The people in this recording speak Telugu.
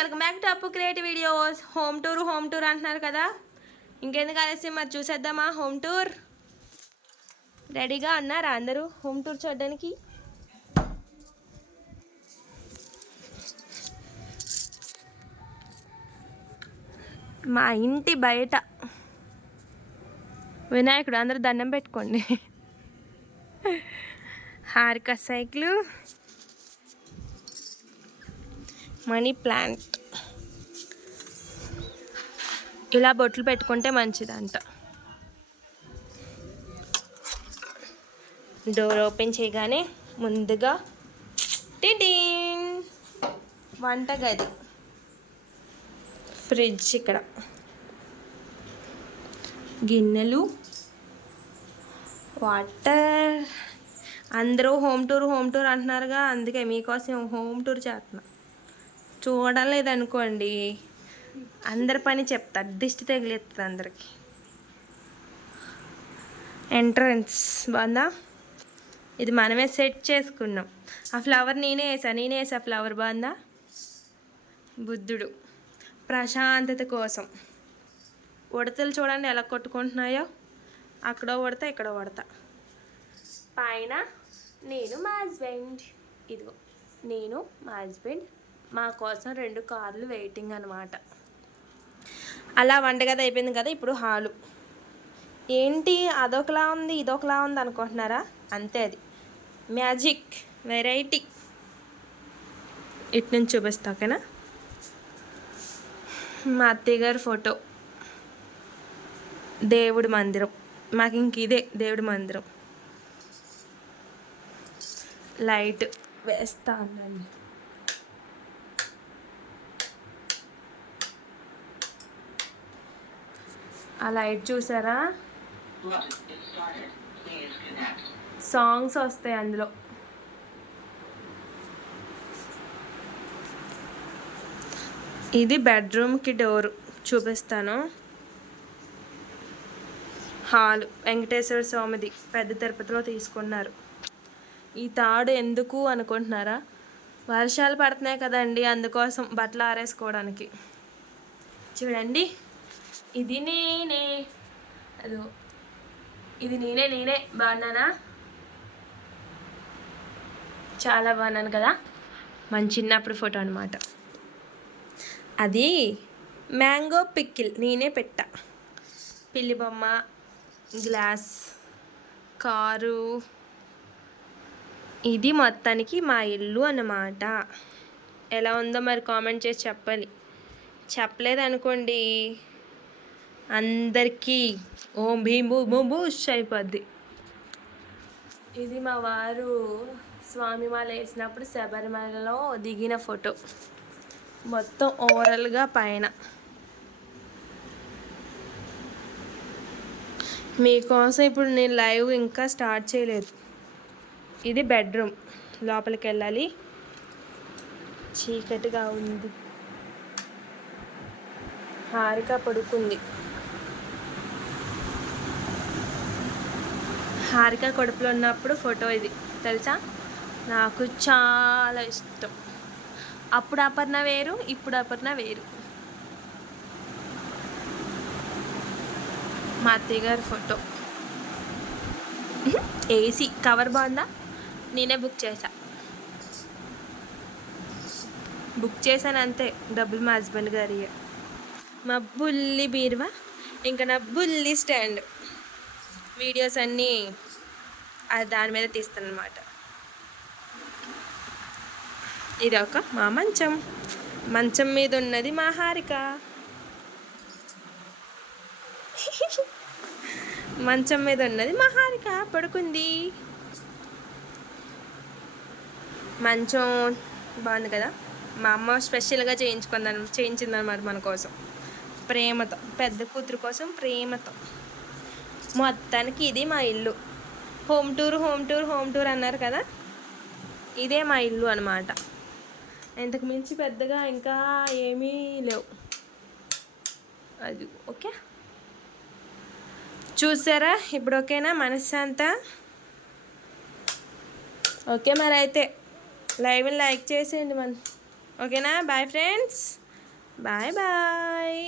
Welcome back to Appu creative videos home tour home tour అంటున్నారు కదా. ఇంకెందుకు ఆలస్యం? మరి చూసేద్దామా? హోమ్ టూర్ రెడీగా ఉన్నారా అందరూ? హోమ్ టూర్ చూడడానికి? మా ఇంటి బయట వినాయకుడు అందరూ దండం పెట్టుకోండి. హారిక సైకిల్. Money plant. ఇలా బొట్లు పెట్టుకుంటే మంచిదంట. డోర్ ఓపెన్ చేయగానే ముందుగా టిడీన్ వంట గది ఫ్రిడ్జ్ ఇక్కడ. గిన్నెలు. వాటర్ అందరూ హోమ్ టూర్ హోమ్ టూర్ అంటున్నారుగా అందుకే మీకోసం హోమ్ టూర్ చేస్తున్నా. చూడలేదనుకోండి. అందరి పని చెప్తా దిష్టి తగిలేస్తుంది అందరికి. ఎంట్రన్స్ బాగుందా? ఇది మనమే సెట్ చేసుకున్నాం. ఆ ఫ్లవర్ నేనే వేసా. నేనే వేసా ఫ్లవర్ బాగుందా? బుద్ధుడు. ప్రశాంతత కోసం. ఉడతలు చూడండి ఎలా కొట్టుకుంటున్నాయో. అక్కడో పడతా ఇక్కడో పడతా పైన నేను మా హస్బెండ్ ఇదిగో నేను మా హస్బెండ్ మా కోసం రెండు కార్లు వెయిటింగ్ అనమాట అలా వంటగది అయిపోయింది కదా ఇప్పుడు హాలు. ఏంటి అదొకలా ఉంది ఇదొకలా ఉంది అనుకుంటున్నారా? అంతే అది. Magic variety. ఇటు నుంచి చూపిస్తా ఓకేనా? మా అత్తయ్య గారి ఫోటో. దేవుడి మందిరం. మాకు ఇంక ఇదే దేవుడి మందిరం. లైట్ వేస్తా ఉండండి. ఆ లైట్ చూసారా? సాంగ్స్ వస్తాయి అందులో. ఇది బెడ్రూమ్కి డోర్ చూపిస్తాను. హాల్. వెంకటేశ్వర స్వామిది పెద్ద తిరుపతిలో తీసుకున్నారు. ఈ తాడు ఎందుకు అనుకుంటున్నారా? వర్షాలు పడుతున్నాయి కదండి అందుకోసం బట్టలు ఆరేసుకోవడానికి. చూడండి. ఇది నేనే. అదో. ఇది నేనే నేనే. బాగున్నానా? చాలా బాగున్నాను కదా? మన చిన్నప్పుడు ఫోటో అనమాట అది మ్యాంగో పిక్కిల్. నేనే పెట్టా. పిల్లి బొమ్మ గ్లాస్ కారు. ఇది మొత్తానికి మా ఇల్లు అన్నమాట. ఎలా ఉందో మరి కామెంట్ చేసి చెప్పాలి. చెప్పలేదనుకోండి. అందరికీ ఓం భీం భూము భూష్ అయిపోద్ది ఇది మా వారు స్వామిమాల వేసినప్పుడు శబరిమలలో దిగిన ఫోటో. మొత్తం ఓవరాల్గా పైన. మీకోసం ఇప్పుడు నేను లైవ్ ఇంకా స్టార్ట్ చేయలేదు. ఇది బెడ్రూమ్. లోపలికి వెళ్ళాలి. చీకటిగా ఉంది. హారిక పడుకుంది. హారిక కడుపులో ఉన్నప్పుడు ఫోటో ఇది తెలుసా? నాకు చాలా ఇష్టం. అప్పుడు అపర్ణ వేరు ఇప్పుడు అపర్ణ వేరు. మా అత్తయ్య గారి ఫోటో. ఏసీ కవర్ బాగుందా? నేనే బుక్ చేశా. బుక్ చేశాను అంతే డబ్బులు మా హస్బెండ్ గారి మా బుల్లి బీరువా? ఇంకా నా బుల్లి స్టాండ్. వీడియోస్ అన్నీ అది దాని మీద తీస్తానమాట ఇది ఒక మా మంచం. మంచం మీద ఉన్నది మా హారిక. మంచం మీద ఉన్నది మా హారిక. పడుకుంది. మంచం బాగుంది కదా? మా అమ్మ స్పెషల్గా చేయించుకుందని చేయించిందనమాట మన కోసం. ప్రేమతో పెద్ద కూతురు కోసం ప్రేమతో. మొత్తానికి ఇది మా ఇల్లు. Home tour home tour home tour అన్నారు కదా? ఇదే మా ఇల్లు అనమాట ఇంతకు మించి పెద్దగా ఇంకా ఏమీ లేవు. అది ఓకే? చూసారా? ఇప్పుడు ఓకేనా? మనశ్శాంత? ఓకే మరి అయితే. లైవ్ లైక్ చేసేయండి మన ఓకేనా? Bye friends bye bye